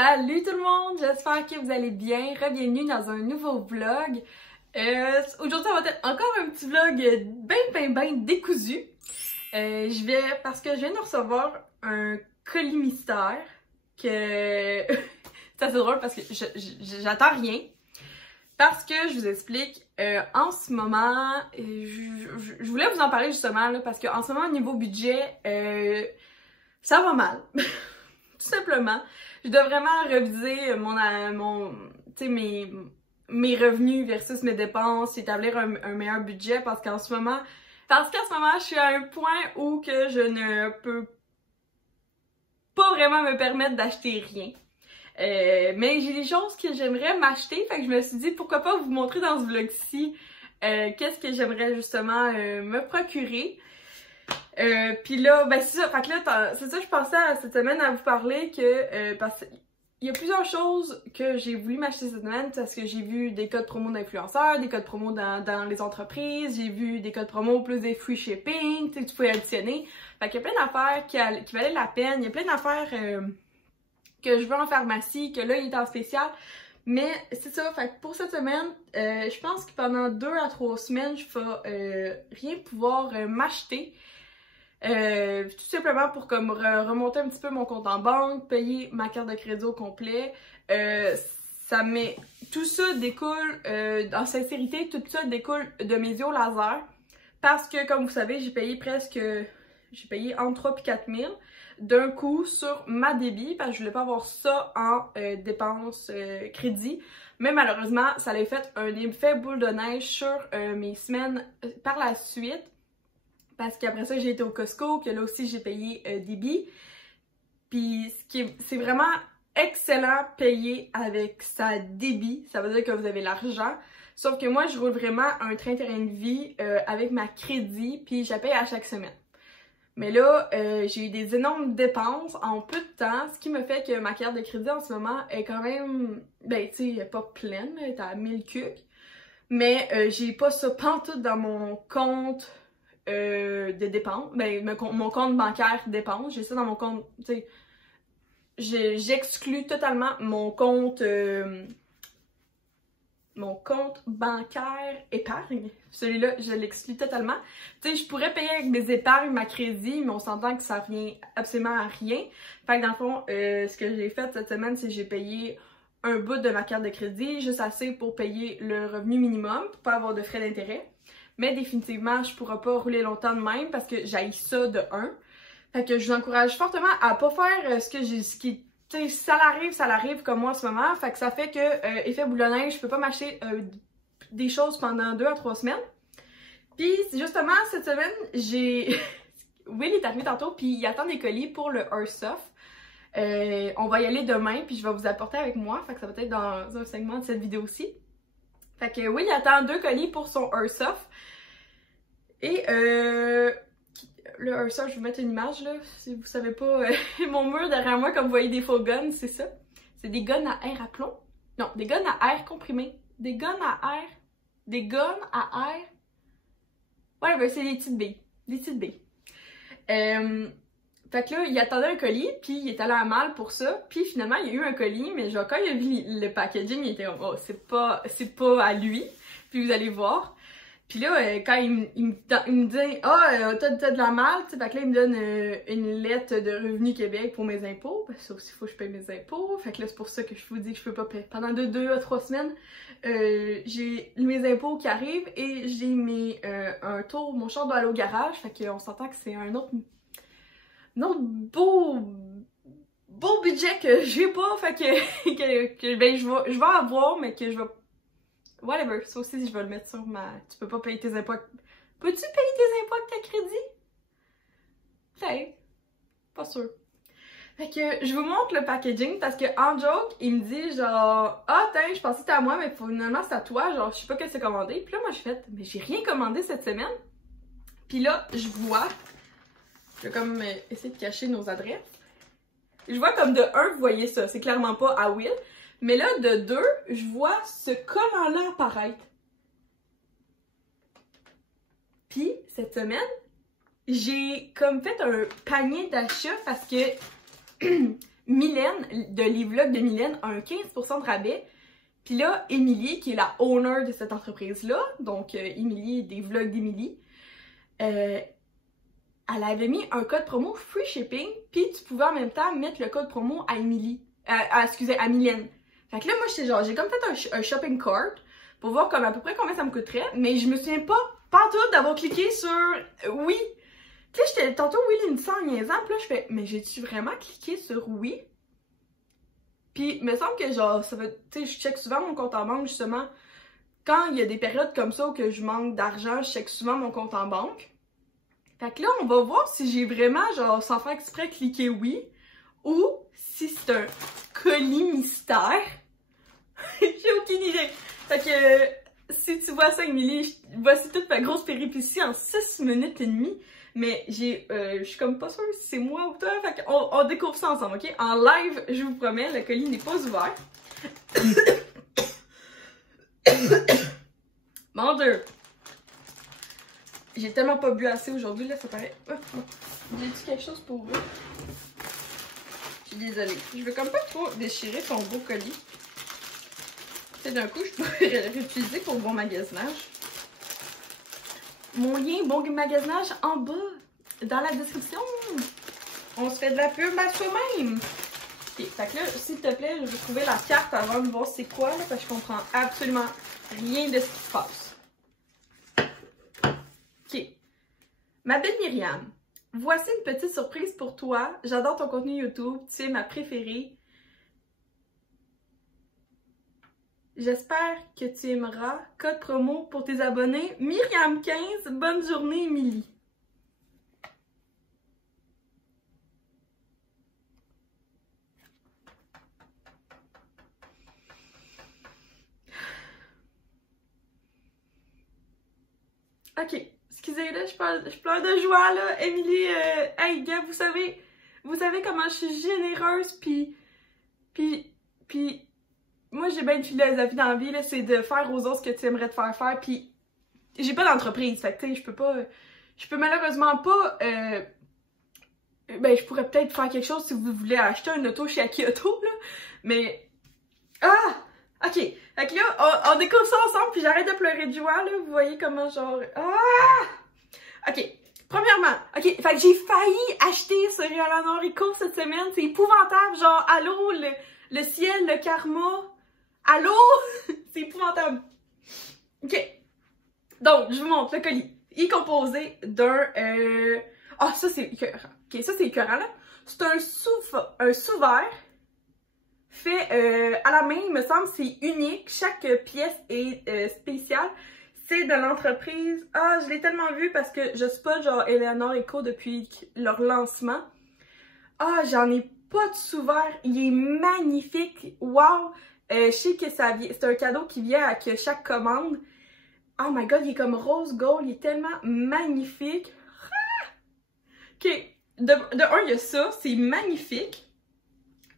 Salut tout le monde, j'espère que vous allez bien. Bienvenue dans un nouveau vlog. Aujourd'hui, ça va être encore un petit vlog ben décousu. Parce que je viens de recevoir un colis mystère que... c'est assez drôle parce que j'attends rien. Parce que je vous explique, en ce moment, je voulais vous en parler justement là, parce qu'en ce moment, au niveau budget, ça va mal. Tout simplement. Je dois vraiment reviser mes revenus versus mes dépenses, établir un meilleur budget parce qu'en ce moment, je suis à un point où que je ne peux pas vraiment me permettre d'acheter rien. Mais j'ai des choses que j'aimerais m'acheter, fait que je me suis dit pourquoi pas vous montrer dans ce vlog-ci qu'est-ce que j'aimerais justement me procurer. Puis là, ben c'est ça, fait que là, c'est ça, je pensais cette semaine à vous parler que, parce qu'il y a plusieurs choses que j'ai voulu m'acheter cette semaine, parce que j'ai vu des codes promo d'influenceurs, des codes promo dans les entreprises, j'ai vu des codes promo plus des free shipping, tu sais, tu pouvais additionner. Fait qu'il y a plein d'affaires qui valaient la peine, il y a plein d'affaires que je veux en pharmacie, que là, il est en spécial. Mais c'est ça, fait que pour cette semaine, je pense que pendant 2 à 3 semaines, je vais rien pouvoir m'acheter. Tout simplement pour comme remonter un petit peu mon compte en banque, payer ma carte de crédit au complet. Tout ça découle, en sincérité, tout ça découle de mes yeux au laser. Parce que, comme vous savez, j'ai payé entre 3 et 4 000 d'un coup sur ma débit, parce que je voulais pas avoir ça en dépenses crédit. Mais malheureusement, ça a fait un effet boule de neige sur mes semaines par la suite. Parce qu'après ça, j'ai été au Costco, que là aussi j'ai payé débit. Puis c'est vraiment excellent payer avec sa débit. Ça veut dire que vous avez l'argent. Sauf que moi, je roule vraiment un train-terrain de vie avec ma crédit, puis je la paye à chaque semaine. Mais là, j'ai eu des énormes dépenses en peu de temps, ce qui me fait que ma carte de crédit en ce moment est quand même, ben tu sais, elle est pas pleine, elle est à 1000 cucs. Mais j'ai pas ça pantoute dans mon compte de dépenses, ben mon compte bancaire dépenses, j'ai ça dans mon compte, tu sais, j'exclus totalement mon compte bancaire épargne, celui-là je l'exclus totalement. Tu sais, je pourrais payer avec mes épargnes, ma crédit, mais on s'entend que ça revient absolument à rien. Fait que dans le fond, ce que j'ai fait cette semaine, c'est que j'ai payé un bout de ma carte de crédit, juste assez pour payer le revenu minimum, pour pas avoir de frais d'intérêt. Mais définitivement, je pourrais pas rouler longtemps de même parce que j'haïs ça de 1. Fait que je vous encourage fortement à pas faire tu sais, ça l'arrive comme moi en ce moment. Fait que ça fait que, effet boule de neige, je peux pas m'acheter des choses pendant 2 à 3 semaines. Puis justement, cette semaine, Will est arrivé tantôt, puis il attend des colis pour le Airsoft. On va y aller demain, puis je vais vous apporter avec moi. Fait que ça va être dans un segment de cette vidéo-ci. Fait que Will attend 2 colis pour son Airsoft. Et le Airsoft, je vais vous mettre une image là, si vous savez pas, mon mur derrière moi, comme vous voyez des faux guns, c'est ça. C'est des guns à air à plomb. Non, des guns à air comprimé. Des guns à air. Ouais, ben c'est des petites billes. Des petites billes. Fait que là, il attendait un colis, puis il est allé à Mal pour ça, puis finalement, il y a eu un colis, mais genre, quand il a vu le packaging, il était comme, oh, c'est pas à lui, puis vous allez voir. Puis là, quand il me dit, ah, t'as de la malle, tu sais, fait que là, il me donne une lettre de Revenu Québec pour mes impôts, parce que ça aussi, il faut que je paye mes impôts, fait que là, c'est pour ça que je vous dis que je peux pas payer. Pendant 2 à 3 semaines, j'ai mes impôts qui arrivent, et j'ai mon char doit aller au garage, fait qu'on s'entend que c'est un autre beau budget que j'ai pas, fait que ben je vais avoir, mais que je vais, whatever, ça aussi je vais le mettre sur tu peux pas payer tes impôts, peux-tu payer tes impôts avec ta crédit? Hey, pas sûr. Fait que je vous montre le packaging parce que en joke, il me dit genre, ah tiens, je pensais que c'était à moi, mais finalement c'est à toi, genre je sais pas qu'est-ce que c'est commandé. Puis là moi j'ai fait, mais j'ai rien commandé cette semaine. Puis là je vois, je vais comme essayer de cacher nos adresses. Je vois comme de 1, vous voyez ça, c'est clairement pas à Will. Mais là, de 2, je vois ce collant-là apparaître. Puis, cette semaine, j'ai comme fait un panier d'achat parce que Mylène, de Livlog de Mylène, a un 15% de rabais. Puis là, Émilie, qui est la owner de cette entreprise-là, donc Émilie, des vlogs d'Émilie, elle avait mis un code promo free shipping, puis tu pouvais en même temps mettre le code promo à Émilie, excusez, à Mylène. Fait que là, moi, j'étais genre, j'ai comme fait un shopping cart pour voir comme à peu près combien ça me coûterait, mais je me souviens pas tout d'avoir cliqué sur oui. Tu sais, j'étais tantôt oui, il me semble niaisant, puis là, je fais, mais j'ai-tu vraiment cliqué sur oui? Puis, il me semble que genre, ça veut, tu sais, je check souvent mon compte en banque, justement. Quand il y a des périodes comme ça où que je manque d'argent, je check souvent mon compte en banque. Fait que là, on va voir si j'ai vraiment, genre, sans faire exprès, cliqué oui, ou si c'est un colis mystère. J'ai aucune idée. Fait que, si tu vois ça, Émilie, voici toute ma grosse péripétie en 6 minutes et demie. Mais je suis comme pas sûre si c'est moi ou toi. Fait qu'on découvre ça ensemble, ok? En live, je vous promets, le colis n'est pas ouvert. Mon Dieu! J'ai tellement pas bu assez aujourd'hui, là, ça paraît... J'ai-tu quelque chose pour vous? Je suis désolée. Je veux comme pas trop déchirer ton beau colis. Tu sais, d'un coup, je pourrais l'utiliser pour bon magasinage. Mon lien bon magasinage en bas, dans la description. On se fait de la pub à soi-même. Ok, fait que là, s'il te plaît, je vais trouver la carte avant de voir c'est quoi, là, parce que je comprends absolument rien de ce qui se passe. Ok. Ma belle Myriam, voici une petite surprise pour toi. J'adore ton contenu YouTube, tu es ma préférée. J'espère que tu aimeras. Code promo pour tes abonnés. Myriam15, bonne journée, Émilie. Ok, excusez, là, je pleure de joie, là. Émilie, hey, gars, vous savez comment je suis généreuse, puis moi, j'ai bien une philosophie dans la vie, là, c'est de faire aux autres ce que tu aimerais te faire, puis j'ai pas d'entreprise, fait que, tu sais, je peux malheureusement pas, ben, je pourrais peut-être faire quelque chose si vous voulez acheter un auto chez Aki Auto, là, mais, ok, fait que là, on découvre ça ensemble, puis j'arrête de pleurer de joie, là, vous voyez comment, genre, ok, premièrement, ok, fait que j'ai failli acheter ce Eleanor Rico cette semaine, c'est épouvantable, genre, allô, le ciel, le karma, allô, c'est épouvantable. Ok, donc, je vous montre le colis. Il est composé d'un, ça c'est écœurant. Ok, ça c'est écœurant, là. C'est un sous-verre fait à la main, il me semble, c'est unique. Chaque pièce est spéciale. C'est de l'entreprise. Ah, je l'ai tellement vu parce que je spot genre Eleanor Eco depuis leur lancement. Ah, j'en ai pas de sous-verre. Il est magnifique. Wow! Je sais que c'est un cadeau qui vient avec chaque commande. Oh my god, il est comme rose gold. Il est tellement magnifique. Ah! Ok, de un, il y a ça. C'est magnifique.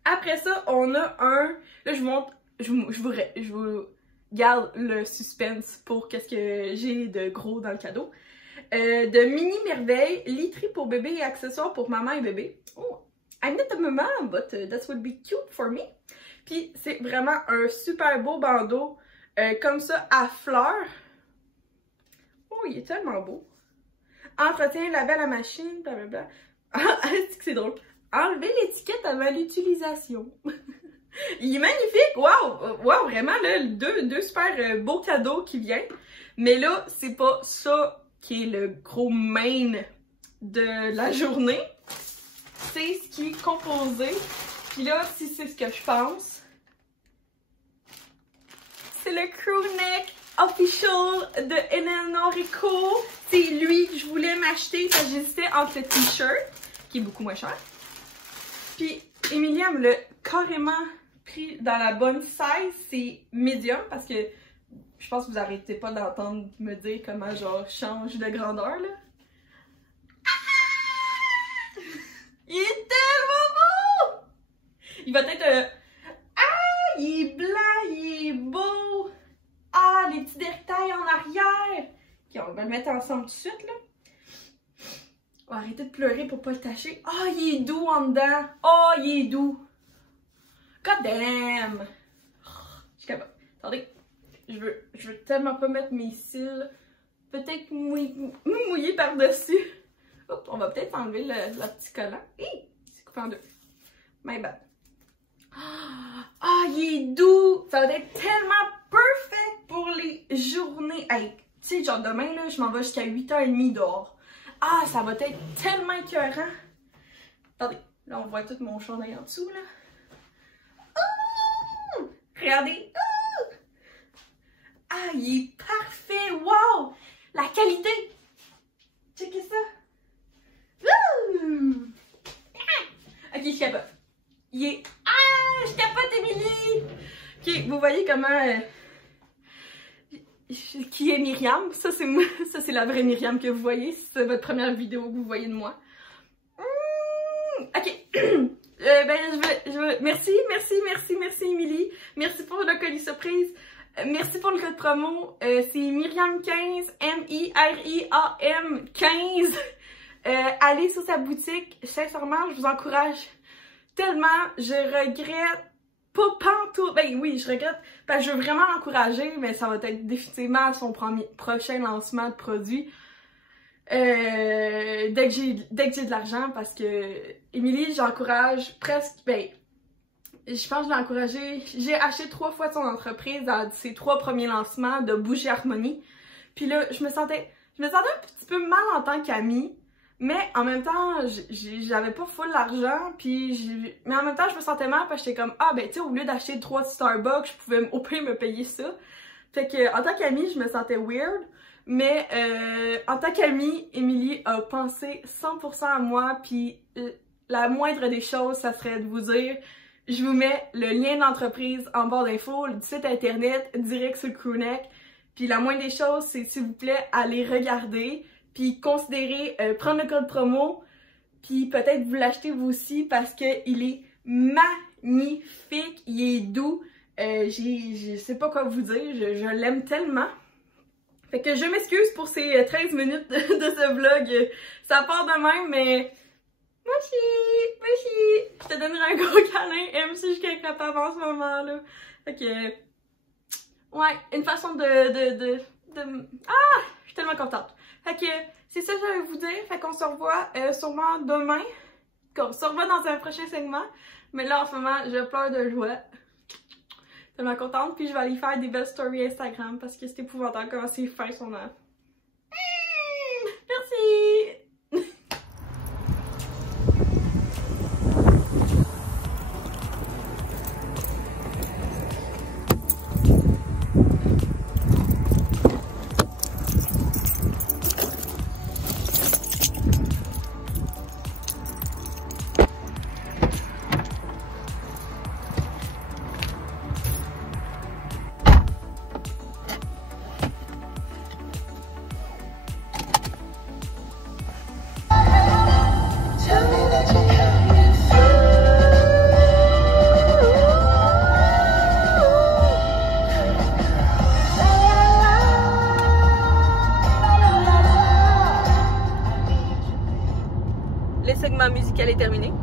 Après ça, on a un... Là, je vous montre... Je vous garde le suspense pour qu'est-ce que j'ai de gros dans le cadeau. De mini merveilles, literie pour bébé et accessoires pour maman et bébé. Oh, I'm not a mama, but that would be cute for me. Puis, c'est vraiment un super beau bandeau, comme ça, à fleurs. Oh, il est tellement beau. Entretien, label à machine, blablabla. Ah, c'est drôle. Enlever l'étiquette avant l'utilisation. Il est magnifique! Wow! Wow, vraiment, là, deux super beaux cadeaux qui viennent. Mais là, c'est pas ça qui est le gros main de la journée. C'est ce qui est composé. Puis là, si c'est ce que je pense, c'est le crewneck official de Eleanor Rico. C'est lui que je voulais m'acheter. Ça, j'hésitais entre le t-shirt, qui est beaucoup moins cher. Puis, Émilie, elle me l'a carrément pris dans la bonne size. C'est medium parce que je pense que vous arrêtez pas d'entendre me dire comment genre change de grandeur, là. Ah! Il est tellement beau! Il va être... il est blanc, il est beau! Ah, les petits détails en arrière! Ok, on va le mettre ensemble tout de suite, là. On va arrêter de pleurer pour pas le tacher. Ah, il est doux en dedans. Ah, il est doux. God damn! Je suis capable. Attendez, je veux tellement pas mettre mes cils. Peut-être mouiller par-dessus. Hop, on va peut-être enlever le petit collant. Hi! C'est coupé en deux. My bad. Ah, il est doux! Ça va être tellement perfect pour les journées. Hey, tu sais, genre demain, là, je m'en vais jusqu'à 8h30 dehors. Ah, ça va être tellement écœurant. Attendez, là, on voit tout mon chandail en dessous, là. Oh! Regardez! Oh! Ah, il est parfait! Wow! La qualité! Checkez ça! Ouh! Ah! Ok, je capote. Il est... Ah! Je capote, Émilie! Ok, vous voyez comment... Qui est Myriam? Ça, c'est moi. Ça, c'est la vraie Myriam que vous voyez. C'est votre première vidéo que vous voyez de moi. Ok. Je veux... Merci, Émilie. Merci pour le colis surprise. Merci pour le code promo. C'est Myriam15, M-I-R-I-A-M 15. Allez sur sa boutique. Sincèrement, je vous encourage tellement. Je regrette pas pantoute. Ben oui, je regrette parce que je veux vraiment l'encourager, mais ça va être définitivement son prochain lancement de produit. Dès que j'ai de l'argent, parce que Émilie, j'encourage presque, ben, je pense que je l'ai encouragée. J'ai acheté 3 fois son entreprise dans ses 3 premiers lancements de Bougie Harmonie. Puis là, je me sentais un petit peu mal en tant qu'amie, mais en même temps, j'avais pas full l'argent, puis mais en même temps, je me sentais mal parce que j'étais comme, ah ben tu sais, au lieu d'acheter 3 Starbucks, je pouvais au pire me payer ça. Fait que en tant qu'amie, je me sentais weird. Mais en tant qu'amie, Émilie a pensé 100% à moi, puis la moindre des choses, ça serait de vous dire, je vous mets le lien d'entreprise en barre d'infos, le site internet, direct sur le crewneck, puis la moindre des choses, c'est s'il vous plaît, aller regarder, puis considérer prendre le code promo, puis peut-être vous l'acheter vous aussi, parce qu'il est magnifique, il est doux, je sais pas quoi vous dire, je l'aime tellement. Fait que je m'excuse pour ces 13 minutes de ce vlog. Ça part de même, mais... Mochi! Je te donnerai un gros câlin, même si je suis capable en ce moment-là. Fait que... Ouais, une façon Ah! Je suis tellement contente. Fait que c'est ça que j'allais vous dire. Fait qu'on se revoit sûrement demain. On se revoit dans un prochain segment. Mais là, en ce moment, je pleure de joie. Tellement contente, puis je vais aller faire des belles stories Instagram parce que c'est épouvantable comment c'est fin son nom. Merci! Musical est terminé.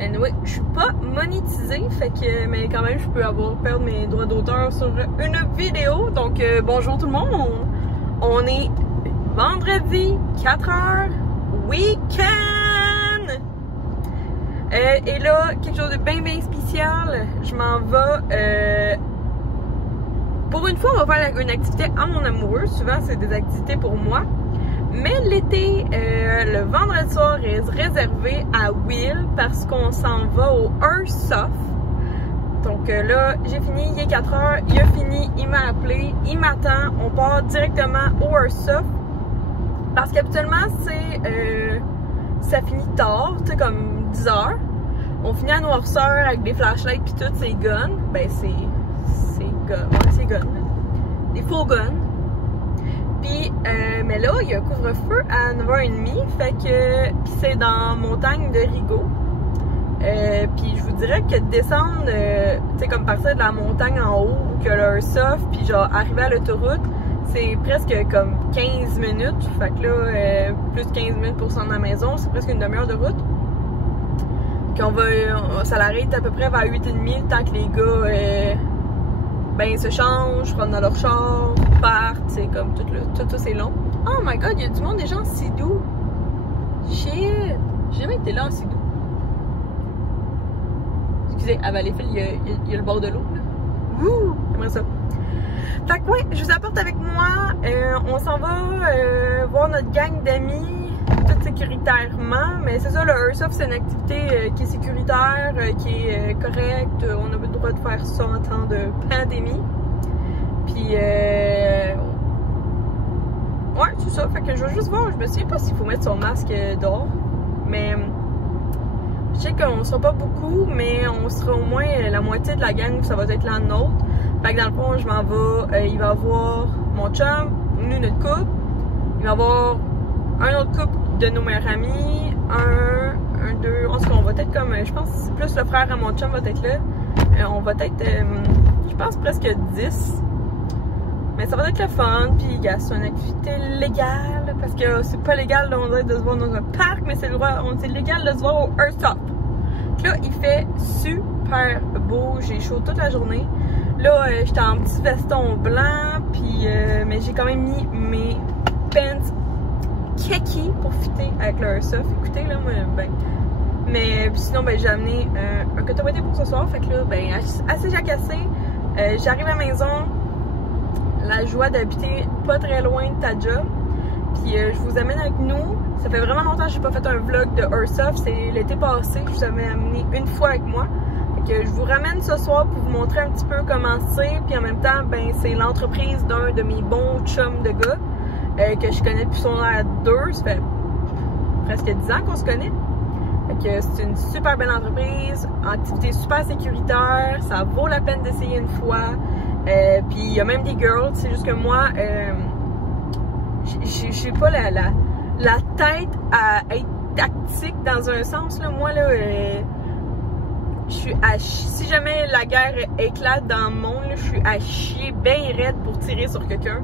Anyway, je suis pas monétisée, fait que, mais quand même, je peux perdre mes droits d'auteur sur une vidéo. Donc, bonjour tout le monde! On est vendredi, 4h, week-end! Et là, quelque chose de bien spécial, je m'en vais... Pour une fois, on va faire une activité à mon amoureux. Souvent, c'est des activités pour moi. Mais l'été, le vendredi soir est réservé à Will parce qu'on s'en va au Airsoft. Donc là, j'ai fini, il est 4h, il a fini, il m'a appelé, il m'attend, on part directement au Airsoft. Parce qu'habituellement, ça finit tard, tu sais, comme 10h. On finit à noirceur avec des flashlights pis tout, c'est gun. Ben c'est gun, ouais c'est gun. Des faux guns. Puis, mais là, il y a un couvre-feu à 9h30, fait que, puis c'est dans montagne de Rigaud. Puis je vous dirais que descendre, tu sais, comme partir de la montagne en haut, que le Airsoft, puis genre arriver à l'autoroute, c'est presque comme 15 minutes. Fait que là, plus 15 minutes pour s'en à la maison, c'est presque une demi-heure de route. qu'on va, ça l'arrête à peu près vers 8h30, le temps que les gars ben se changent, prennent dans leur char, partent, c'est comme tout ça c'est long. Oh my god, il y a du monde déjà en Sidou. Shit! J'ai jamais été là en Sidou. Excusez, à Valleyfield, il y a le bord de l'eau. Wouh! J'aimerais ça. Fait que ouais, je vous apporte avec moi. On s'en va voir notre gang d'amis, tout sécuritairement. Mais c'est ça, le Airsoft, c'est une activité qui est sécuritaire, qui est correcte. On a le droit de faire ça en temps de pandémie. Puis, ouais, c'est ça. Fait que je vais juste voir. Je me souviens pas s'il faut mettre son masque dehors. Mais je sais qu'on sera pas beaucoup, mais on sera au moins la moitié de la gang. Ça va être la nôtre. Fait que dans le fond, je m'en vais, il va y avoir mon chum, nous, notre couple. Il va y avoir un autre couple de nos meilleurs amis, un, deux, en tout cas, on va être comme, je pense, plus le frère à mon chum va être là. On va être, je pense, presque 10. Mais ça va être le fun, puis c'est une activité légale, parce que c'est pas légal de se voir dans un parc, mais c'est légal de se voir au Airsoft. Là, il fait super beau, j'ai chaud toute la journée. Là, j'étais en petit veston blanc, puis mais j'ai quand même mis mes pants kaki pour fitter avec le Airsoft. Écoutez, là, moi, ben. Mais sinon, ben, j'ai amené un coton-ouaté pour ce soir, fait que là, ben, assez jacassé. J'arrive à la maison, la joie d'habiter pas très loin de ta job. Puis je vous amène avec nous. Ça fait vraiment longtemps que j'ai pas fait un vlog de Airsoft. C'est l'été passé que je vous avais amené une fois avec moi. Fait que je vous ramène ce soir pour vous montrer un petit peu comment c'est. Puis en même temps, ben c'est l'entreprise d'un de mes bons chums de gars que je connais depuis son âge 2. Ça fait presque 10 ans qu'on se connaît. Fait que c'est une super belle entreprise, activité super sécuritaire. Ça vaut la peine d'essayer une fois. Puis il y a même des girls, c'est juste que moi, j'ai pas la tête à être tactique dans un sens, là. Moi, là, je suis à si jamais la guerre éclate dans le monde, là, je suis à chier bien raide pour tirer sur quelqu'un.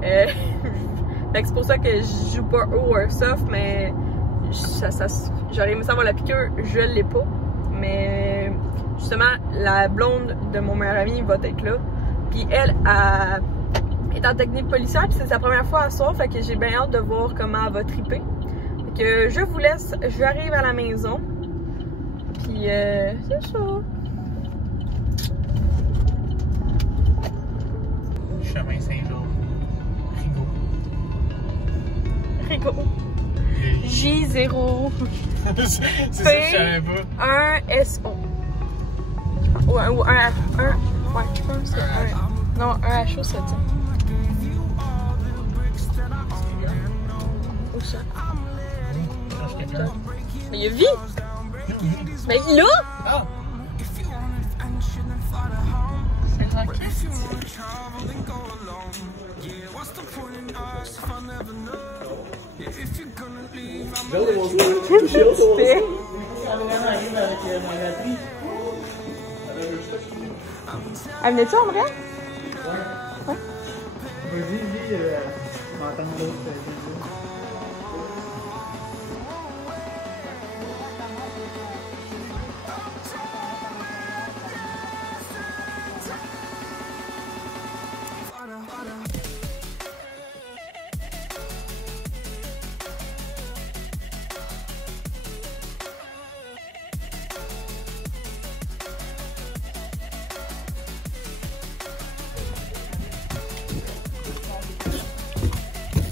Fait que c'est pour ça que je joue pas au Airsoft, mais j'aurais aimé savoir la piqûre, je l'ai pas. Mais justement, la blonde de mon meilleur ami va être là. Puis elle est en technique policière, puis c'est sa première fois à soir, fait que j'ai bien hâte de voir comment elle va triper. Fait que je vous laisse, j'arrive à la maison. Puis c'est ça. Chemin Saint-Jean. Rigaud. J0. C'est ça que je savais pas. 1 SO. Ou un ouais, je pense que c'est un. Non, un HO, c'est ça. Où ça? Mais il y a vie! Mais là! Ah! C'est tranquille. Qu'est-ce que tu fais? Elle venait-tu en vrai? Ouais. Vas-y, m'entendre l'autre.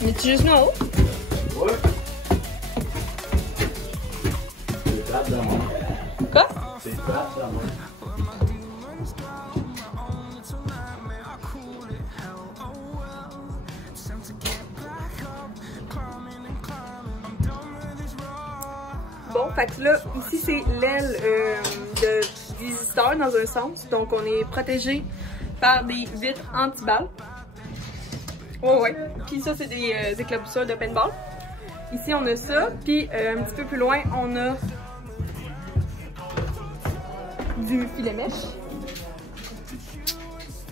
Mais tu juste en haut? Ouais. C'est plate dans moi. Quoi? C'est plate dans moi. Bon, fait que là, ici c'est l'aile du visiteur dans un sens. Donc on est protégé par des vitres anti-balles. Ouais. Puis ça, c'est des éclaboussures de paintball. Ici, on a ça. Puis un petit peu plus loin, on a du filet mèche.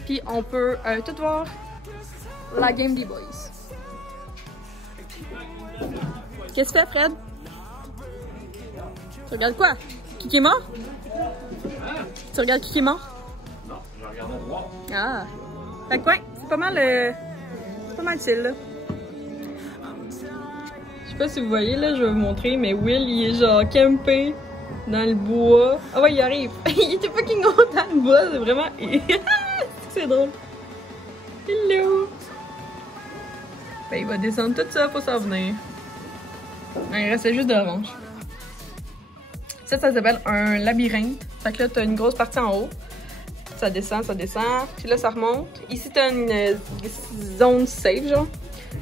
Puis on peut tout voir la game des boys. Qu'est-ce que tu fais, Fred? Tu regardes quoi? Qui est mort? Tu regardes qui est mort? Non, je regarde à droite. Ah! Fait que ouais, c'est pas mal chill là. Je sais pas si vous voyez là, je vais vous montrer, mais Will il est genre campé dans le bois. Ah ouais, il arrive! Il était fucking haut dans le bois, c'est vraiment. C'est drôle. Hello! Ben, il va descendre tout ça, faut s'en venir. Il restait juste d'orange. Ça s'appelle un labyrinthe. Fait que là, t'as une grosse partie en haut. Ça descend, puis là, ça remonte. Ici, t'as une zone safe, genre.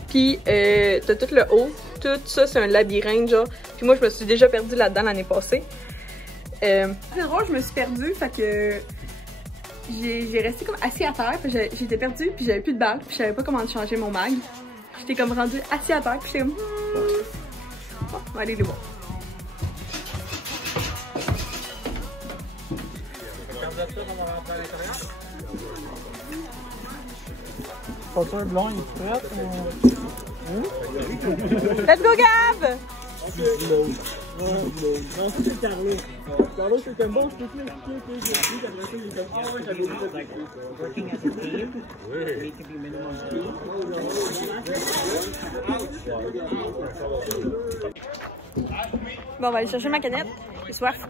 Puis, t'as tout le haut. Tout ça, c'est un labyrinthe, genre. Puis moi, je me suis déjà perdue là-dedans l'année passée. C'est drôle, je me suis perdue, fait que j'ai resté comme assis à terre, puis j'étais perdue, puis j'avais plus de balles, puis je savais pas comment changer mon mag. J'étais comme rendue assis à terre, puis j'étais comme... Bon, on va aller les voir. Pas sûr, blond, il est prêt? Let's go, Gab! Non, c'est Carlo. Carlo, c'est comme bon, je peux plus expliquer que j'ai pris, après ça, il est comme ah ouais, j'avais oublié ça. Working as a team, need to be minimum two. Bon, on va aller chercher ma canette. J'ai soif.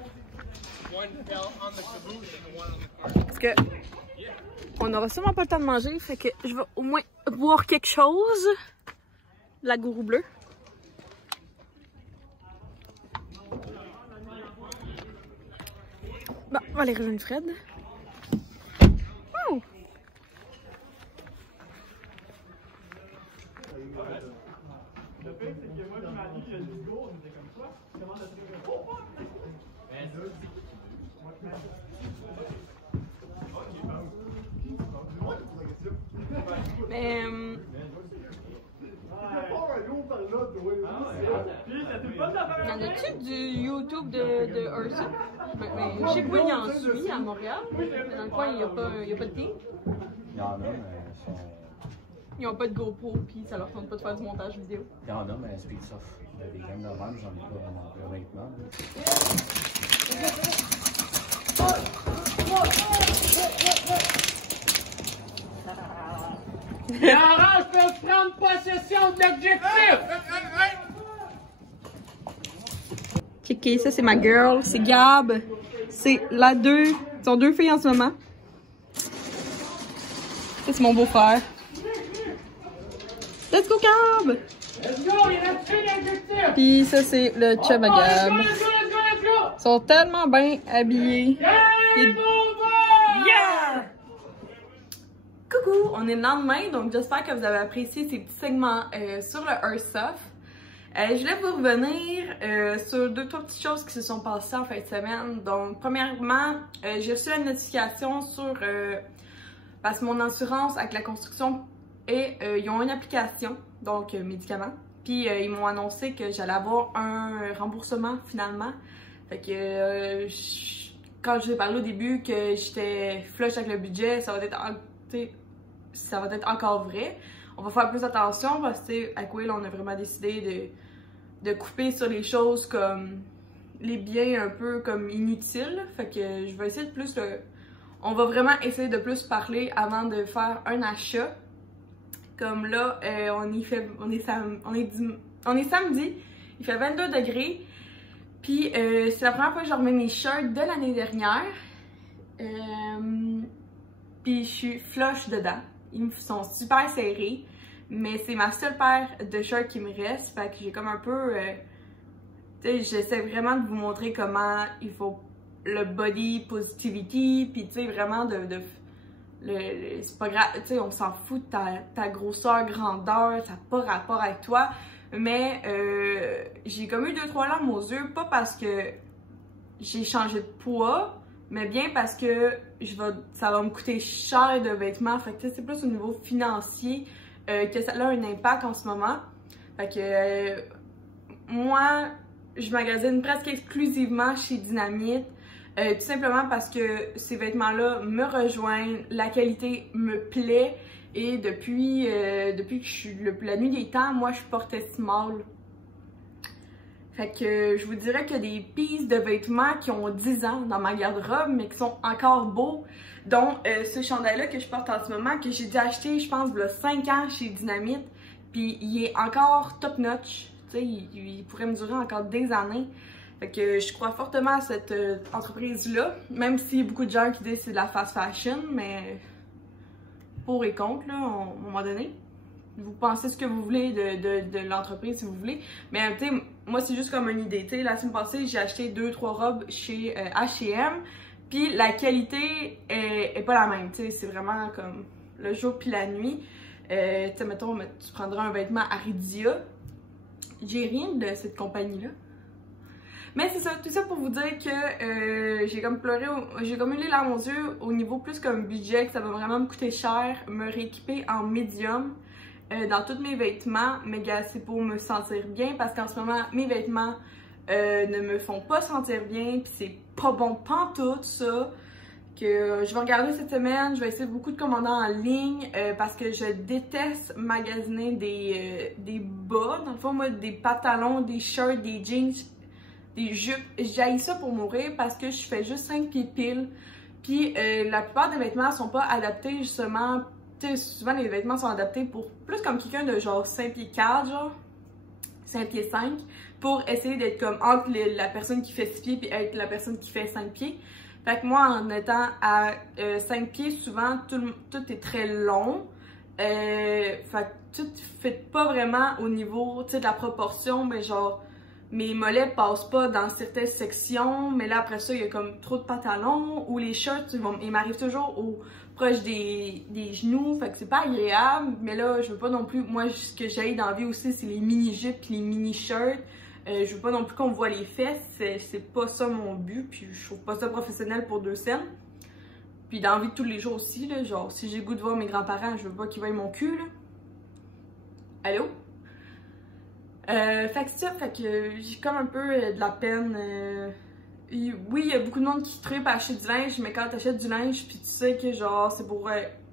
Parce que on n'aura sûrement pas le temps de manger, fait que je vais au moins boire quelque chose. La gourou bleue. Bon, on va aller rejoindre Fred. Oh! Le fait, c'est que moi, je m'as dit, j'ai dit go, on était comme ça. Comment t'as trouvé? Oh! Y en a-tu du YouTube de Ursa? Je sais que Will, il en suit à Montréal, mais dans le coin, il n'y a pas de team. Il y en a, mais Ils n'ont pas de GoPro, puis ça leur tente pas de faire du montage vidéo. il y en a, mais Speedsoft. Des games de même, j'en ai pas vraiment, honnêtement. L'orange peut prendre possession de l'objectif! Ok, ça c'est ma girl, c'est Gab. C'est la deux. Ils sont deux filles en ce moment. Ça c'est mon beau-frère. Let's go Gab! Let's go, il a tué l'objectif! Puis ça c'est le chum à Gab. Ils sont tellement bien habillés. Yeah! Coucou, on est le lendemain, donc j'espère que vous avez apprécié ces petits segments sur le Airsoft. Je voulais vous revenir sur deux, trois petites choses qui se sont passées en fin de semaine. Donc, premièrement, j'ai reçu la notification sur parce que mon assurance avec la construction et ils ont une application, donc médicaments. Puis ils m'ont annoncé que j'allais avoir un remboursement finalement. Fait que quand je vous ai parlé au début que j'étais flush avec le budget, ça va être encore vrai. On va faire plus attention parce que avec Will, on a vraiment décidé de couper sur les choses comme les biens un peu comme inutiles. Fait que je vais essayer de plus on va vraiment essayer de plus parler avant de faire un achat. Comme là, on est samedi, il fait 22 degrés. Puis c'est la première fois que je remets mes shirts de l'année dernière. Puis je suis flush dedans. Ils sont super serrés. Mais c'est ma seule paire de shirts qui me reste. Fait que j'ai comme un peu... tu sais, j'essaie vraiment de vous montrer comment il faut le body positivity. Puis tu sais, vraiment c'est pas grave, tu sais, on s'en fout de ta grosseur, grandeur. Ça n'a pas rapport avec toi. Mais j'ai comme eu 2-3 larmes aux yeux. Pas parce que j'ai changé de poids. Mais bien parce que ça va me coûter cher de vêtements. Fait que c'est plus au niveau financier que ça a un impact en ce moment. Fait que moi, je magasine presque exclusivement chez Dynamite. Tout simplement parce que ces vêtements-là me rejoignent, la qualité me plaît. Et depuis que je suis la nuit des temps, moi je portais small. Fait que je vous dirais qu'il y a des pieces de vêtements qui ont 10 ans dans ma garde-robe, mais qui sont encore beaux, dont ce chandail-là que je porte en ce moment, que j'ai déjà acheté, je pense, il y a 5 ans chez Dynamite, puis il est encore top-notch, tu sais, il pourrait me durer encore des années. Fait que je crois fortement à cette entreprise-là, même s'il y a beaucoup de gens qui disent que c'est de la fast fashion, mais pour et contre, là, à un moment donné. Vous pensez ce que vous voulez de l'entreprise si vous voulez, mais tu sais, moi c'est juste comme une idée. Tu sais, la semaine passée, j'ai acheté 2-3 robes chez H&M, puis la qualité est pas la même. Tu sais, c'est vraiment comme le jour puis la nuit. Tu sais, mettons, tu prendras un vêtement Aridia. J'ai rien de cette compagnie-là. Mais c'est ça, tout ça pour vous dire que j'ai comme pleuré, j'ai comme eu les larmes aux yeux au niveau plus comme budget, que ça va vraiment me coûter cher, me rééquiper en médium dans tous mes vêtements, mais gars, c'est pour me sentir bien parce qu'en ce moment, mes vêtements ne me font pas sentir bien, puis c'est pas bon pantoute ça. Que je vais regarder cette semaine, je vais essayer beaucoup de commander en ligne parce que je déteste magasiner des bas, dans le fond, moi, des pantalons, des shirts, des jeans, des jupes. J'haïs ça pour mourir parce que je fais juste 5 pieds pile. Puis la plupart des vêtements sont pas adaptés justement. Tu sais, souvent les vêtements sont adaptés pour plus comme quelqu'un de genre 5 pieds 4, genre 5 pieds 5, pour essayer d'être comme entre la personne qui fait 6 pieds puis être la personne qui fait 5 pieds. Fait que moi, en étant à 5 pieds, souvent tout est très long. Fait que tout ne fit pas vraiment au niveau, tu sais, de la proportion, mais genre mes mollets passent pas dans certaines sections, mais là après ça il y a comme trop de pantalons, ou les shirts ils m'arrivent toujours proche des genoux, fait que c'est pas agréable. Mais là je veux pas non plus, moi ce que j'ai dans la vie aussi c'est les mini jupes et les mini shirts. Je veux pas non plus qu'on me voit les fesses, c'est pas ça mon but, puis je trouve pas ça professionnel pour 2 cents. Puis dans la vie de tous les jours aussi, là, genre si j'ai le goût de voir mes grands-parents, je veux pas qu'ils voient mon cul là. Allô? Fait que ça, fait que j'ai comme un peu de la peine. Oui, il y a beaucoup de monde qui tripe à acheter du linge, mais quand t'achètes du linge, puis tu sais que genre c'est pour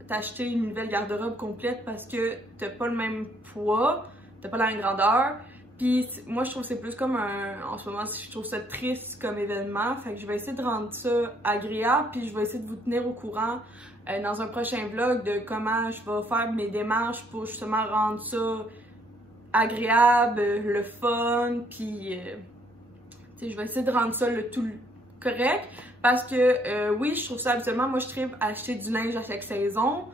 t'acheter une nouvelle garde-robe complète parce que t'as pas le même poids, t'as pas la même grandeur. Puis moi je trouve que c'est plus comme en ce moment, je trouve ça triste comme événement. Fait que je vais essayer de rendre ça agréable, puis je vais essayer de vous tenir au courant dans un prochain vlog de comment je vais faire mes démarches pour justement rendre ça agréable, le fun, puis je vais essayer de rendre ça le tout correct parce que oui, je trouve ça absolument, moi je tripe à acheter du linge à chaque saison,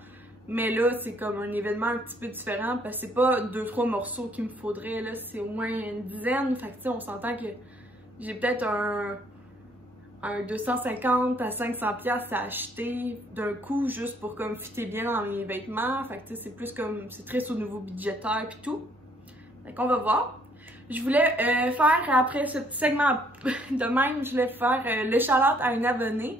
mais là c'est comme un événement un petit peu différent parce que c'est pas 2-3 morceaux qu'il me faudrait, là c'est au moins une dizaine. Fait que tu sais, on s'entend que j'ai peut-être un 250 à 500 pièces à acheter d'un coup juste pour comme fitter bien dans mes vêtements. Fait que tu sais, c'est plus comme, c'est triste au niveau budgétaire puis tout. Fait qu'on va voir. Je voulais faire, après ce petit segment de même, je voulais faire le shout-out à une abonnée.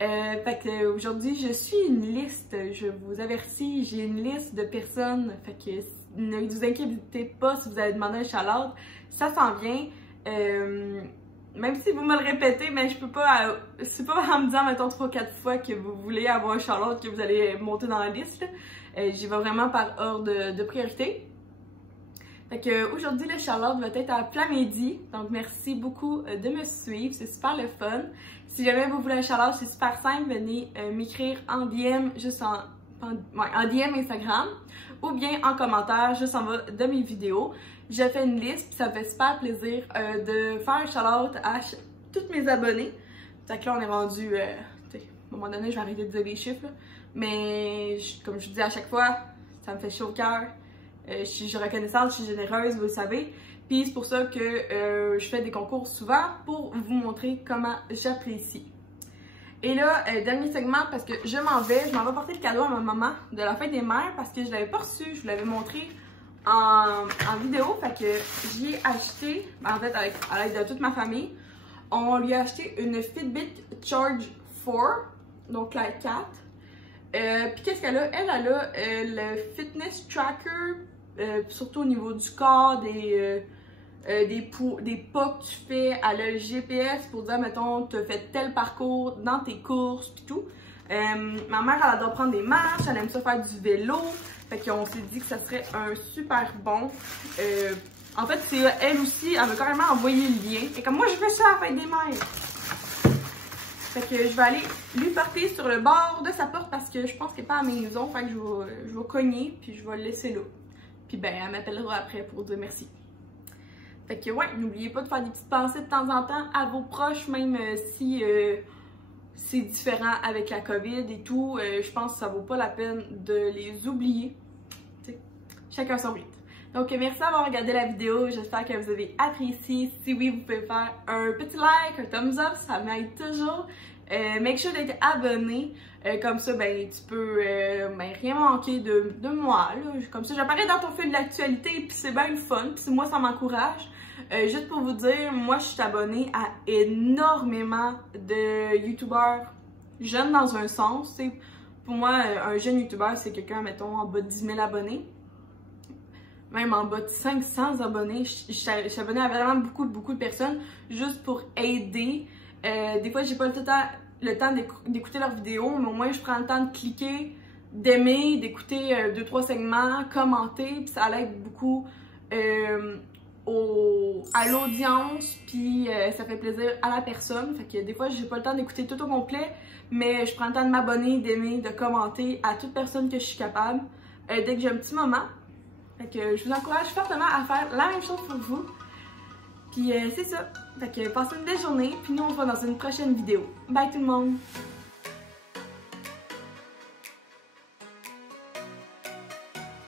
Fait que aujourd'hui, je suis une liste, je vous avertis, j'ai une liste de personnes. Fait que ne vous inquiétez pas si vous allez demander un shout-out, ça s'en vient. Même si vous me le répétez, mais je peux pas, c'est pas en me disant, mettons 3-4 fois que vous voulez avoir un shout-out que vous allez monter dans la liste. J'y vais vraiment par ordre de priorité. Fait que aujourd'hui le shout-out va être à Plamédie, donc merci beaucoup de me suivre, c'est super le fun. Si jamais vous voulez un shout-out, c'est super simple, venez m'écrire en DM, juste en DM Instagram, ou bien en commentaire, juste en bas de mes vidéos. J'ai fait une liste, puis ça me fait super plaisir de faire un shout-out à tous mes abonnés. Fait que là on est rendu, à un moment donné je vais arrêter de dire les chiffres, là. Mais comme je vous dis à chaque fois, ça me fait chaud au cœur. Je suis reconnaissante, je suis généreuse, vous le savez. Puis c'est pour ça que je fais des concours souvent pour vous montrer comment j'apprécie. Et là, dernier segment parce que je m'en vais porter le cadeau à ma maman de la fête des mères parce que je l'avais pas reçu, je vous l'avais montré en vidéo. Fait que j'y ai acheté, en fait à l'aide de toute ma famille, on lui a acheté une Fitbit Charge 4, donc la 4. Puis qu'est-ce qu'elle a? Elle a le fitness tracker, surtout au niveau du corps, des pas que tu fais. Elle a le GPS pour dire, mettons, tu as fait tel parcours dans tes courses, puis tout. Ma mère, elle adore prendre des marches, elle aime ça faire du vélo. Fait qu'on s'est dit que ça serait un super bon En fait, c'est elle aussi, elle m'a carrément envoyé le lien. Et comme moi, je veux ça à la fête des mères. Fait que je vais aller lui porter sur le bord de sa porte parce que je pense qu'elle n'est pas à la maison. Fait que je vais cogner, puis je vais le laisser là. Puis ben, elle m'appellera après pour dire merci. Fait que ouais, n'oubliez pas de faire des petites pensées de temps en temps à vos proches, même si c'est différent avec la COVID et tout. Je pense que ça vaut pas la peine de les oublier. T'sais, chacun son rythme. Donc merci d'avoir regardé la vidéo, j'espère que vous avez apprécié. Si oui, vous pouvez faire un petit like, un thumbs up, ça m'aide toujours. Make sure d'être abonné, comme ça ben tu peux ben, rien manquer de moi. Là. Comme ça j'apparais dans ton fil d'actualité, puis c'est bien le fun, puis moi ça m'encourage. Juste pour vous dire, moi je suis abonnée à énormément de youtubeurs jeunes dans un sens. T'sais. Pour moi, un jeune youtubeur c'est quelqu'un, mettons, en bas de 10 000 abonnés. Même en bas de 500 abonnés, je suis abonnée à vraiment beaucoup de personnes juste pour aider. Des fois, j'ai pas le temps d'écouter leurs vidéos, mais au moins je prends le temps de cliquer, d'aimer, d'écouter 2-3 segments, commenter, puis ça aide beaucoup à l'audience, puis ça fait plaisir à la personne. Fait que des fois, j'ai pas le temps d'écouter tout au complet, mais je prends le temps de m'abonner, d'aimer, de commenter à toute personne que je suis capable dès que j'ai un petit moment. Fait que je vous encourage fortement à faire la même chose pour vous. Puis c'est ça. Fait que passez une belle journée. Puis nous on se voit dans une prochaine vidéo. Bye tout le monde!